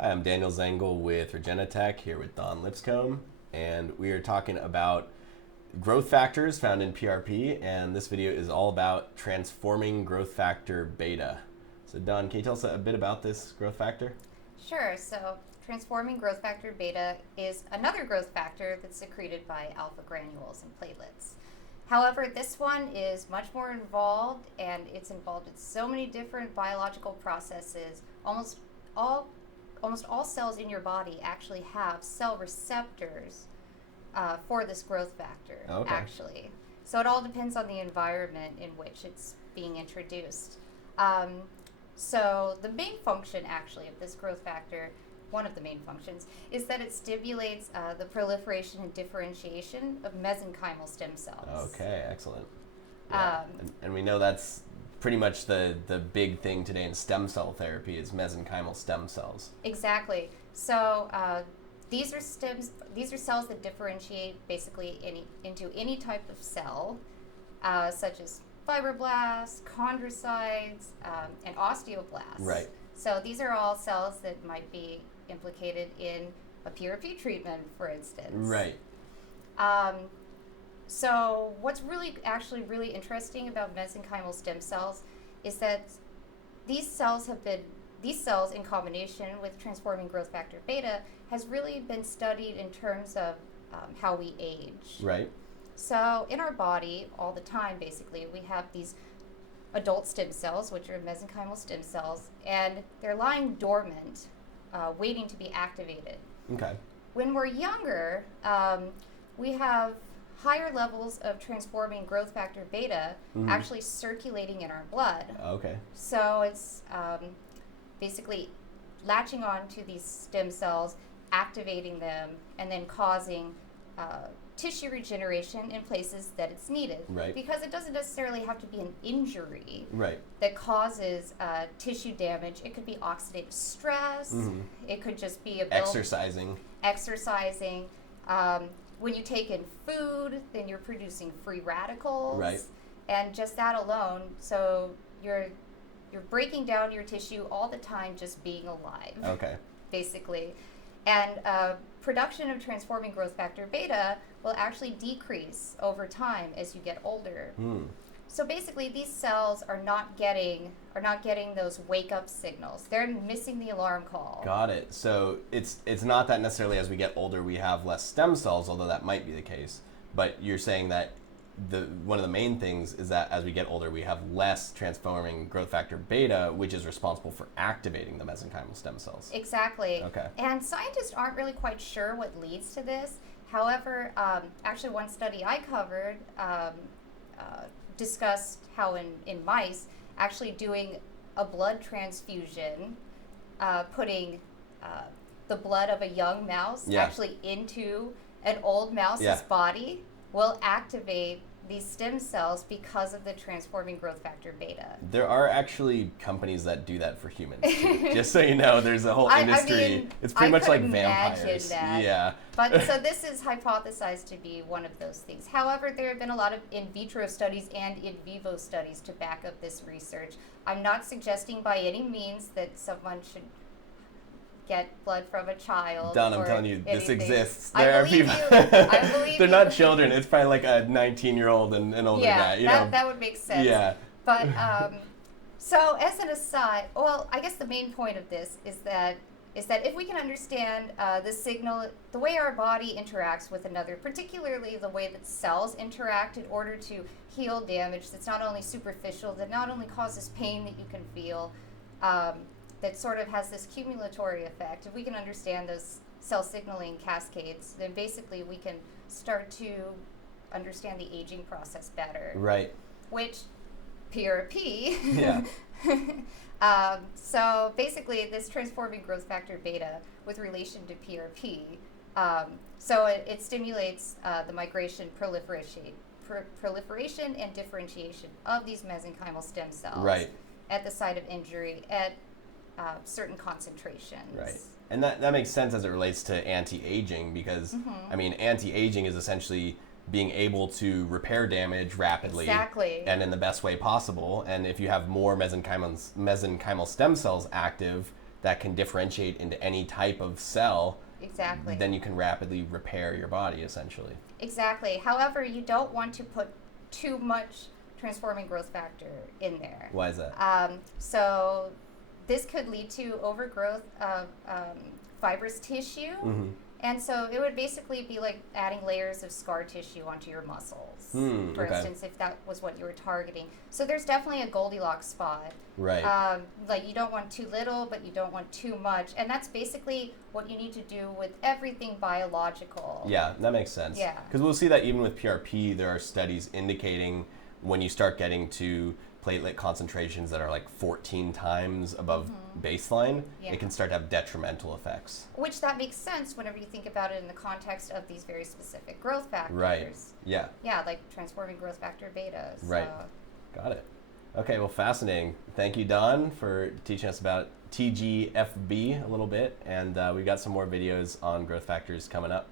Hi, I'm Daniel Zengel with Regenitech here with Dawn Lipscomb, and we are talking about growth factors found in PRP, and this video is all about transforming growth factor beta. So Dawn, can you tell us a bit about this growth factor? Sure. So transforming growth factor beta is another growth factor that's secreted by alpha granules and platelets. However, this one is much more involved, and it's involved in so many different biological processes. Almost all cells in your body actually have cell receptors for this growth factor, Okay. actually. So it all depends on the environment in which it's being introduced. So the main function, actually, of this growth factor, one of the main functions, is that it stimulates the proliferation and differentiation of mesenchymal stem cells. Okay, excellent. Yeah. And we know that's pretty much the big thing today in stem cell therapy is mesenchymal stem cells. Exactly. So these are cells that differentiate basically into any type of cell, such as fibroblasts, chondrocytes, and osteoblasts. Right. So these are all cells that might be implicated in a PRP treatment, for instance. Right. So what's really interesting about mesenchymal stem cells is that these cells in combination with transforming growth factor beta has really been studied in terms of how we age. Right. So in our body, all the time, basically, we have these adult stem cells, which are mesenchymal stem cells, and they're lying dormant, waiting to be activated. Okay. When we're younger, we have higher levels of transforming growth factor beta actually circulating in our blood. Okay. So it's basically latching on to these stem cells, activating them, and then causing tissue regeneration in places that it's needed. Right. Because it doesn't necessarily have to be an injury Right. that causes tissue damage. It could be oxidative stress. It could just be Exercising. When you take in food, then you're producing free radicals. Right. And just that alone, so you're breaking down your tissue all the time just being alive. Okay. Basically. And production of transforming growth factor beta will actually decrease over time as you get older. So basically, these cells are not getting those wake up signals. They're missing the alarm call. Got it. So it's not that necessarily as we get older we have less stem cells, although that might be the case. But you're saying that one of the main things is that as we get older we have less transforming growth factor beta, which is responsible for activating the mesenchymal stem cells. Exactly. Okay. And scientists aren't really quite sure what leads to this. However, actually one study I covered discussed how in mice, actually doing a blood transfusion, putting the blood of a young mouse actually into an old mouse's body will activate these stem cells because of the transforming growth factor beta. There are actually companies that do that for humans too. Just so you know, there's a whole industry. I mean, it's pretty much like vampires. That. Yeah. But so this is hypothesized to be one of those things. However, there have been a lot of in vitro studies and in vivo studies to back up this research. I'm not suggesting by any means that someone should get blood from a child. Don, I'm telling you, this exists. There are people. I believe They're not children. It's probably like a 19-year-old and an older guy. That would make sense. Yeah. But so as an aside, well, I guess the main point of this is that if we can understand the signal, the way our body interacts with another, particularly the way that cells interact in order to heal damage that's not only superficial, that not only causes pain that you can feel, that sort of has this cumulatory effect. If we can understand those cell signaling cascades, then basically we can start to understand the aging process better. Right. Which PRP. Yeah. So basically, this transforming growth factor beta with relation to PRP, so it stimulates the migration, proliferation, and differentiation of these mesenchymal stem cells at the site of injury at certain concentrations. Right. And that makes sense as it relates to anti-aging because, I mean, anti-aging is essentially being able to repair damage rapidly and in the best way possible. And if you have more mesenchymal stem cells active, that can differentiate into any type of cell, Exactly. then you can rapidly repair your body, essentially. Exactly. However, you don't want to put too much transforming growth factor in there. Why is that? So this could lead to overgrowth of fibrous tissue. Mm-hmm. And so it would basically be like adding layers of scar tissue onto your muscles, for okay. instance, if that was what you were targeting. So there's definitely a Goldilocks spot. Right. Like you don't want too little, but you don't want too much. And that's basically what you need to do with everything biological. Yeah, that makes sense. Yeah. Because we'll see that even with PRP, there are studies indicating when you start getting to platelet concentrations that are like 14 times above baseline, Yeah. it can start to have detrimental effects. Which that makes sense whenever you think about it in the context of these very specific growth factors. Right. Yeah. Yeah, like transforming growth factor beta. So. Right. Got it. Okay, well, fascinating. Thank you, Dawn, for teaching us about TFG-b a little bit, and we've got some more videos on growth factors coming up.